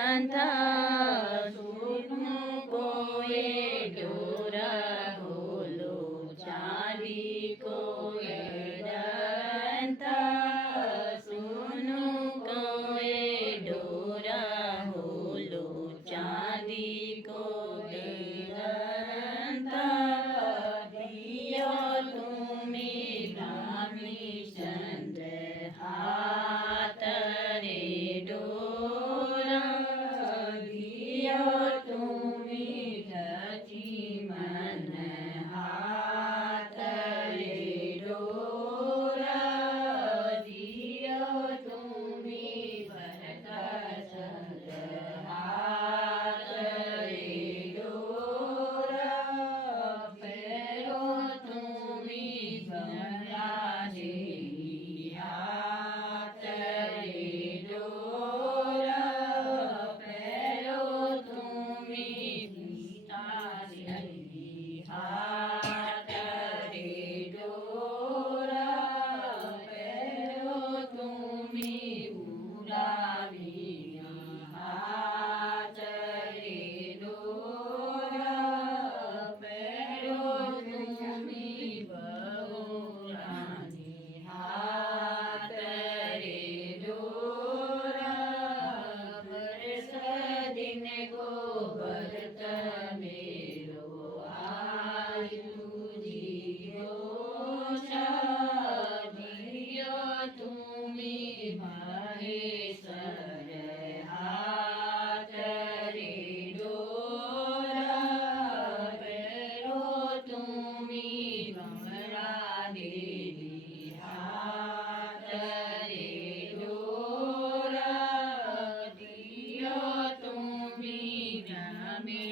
નાથા સોનું કોએ ઢોરા બોલો ચાંદી કોએ ડંતા સોનું કોએ ઢોરા બોલો ચાંદી કોએ ડંતા દિયો તુમે રામી ચંદ્ર હાથ રે ડોરા દિયો તુમે રચી મન હાથ રે ડોરા દિયો તુમે ભરતા ચંદ્ર હાથ રે ડોરા પેરો તુમે ભમરા દેવી હાથ રે ડોરા પેરો તુમે ગીતા દેવી હાથ રે ડોરા પેરો તુમે ઉડાવી હાથ રે ડોરા પેરો તુમે બહુરાની હાથ રે ડોરા બરસ દિન ગોબર તમેરો આયુ જીવો દિયો તુમે મહેશ્વર હાથ રે ડોરા પેરો તુમે ભમરા દેવી હાથ રે ડોરા દિયો તુમે રમે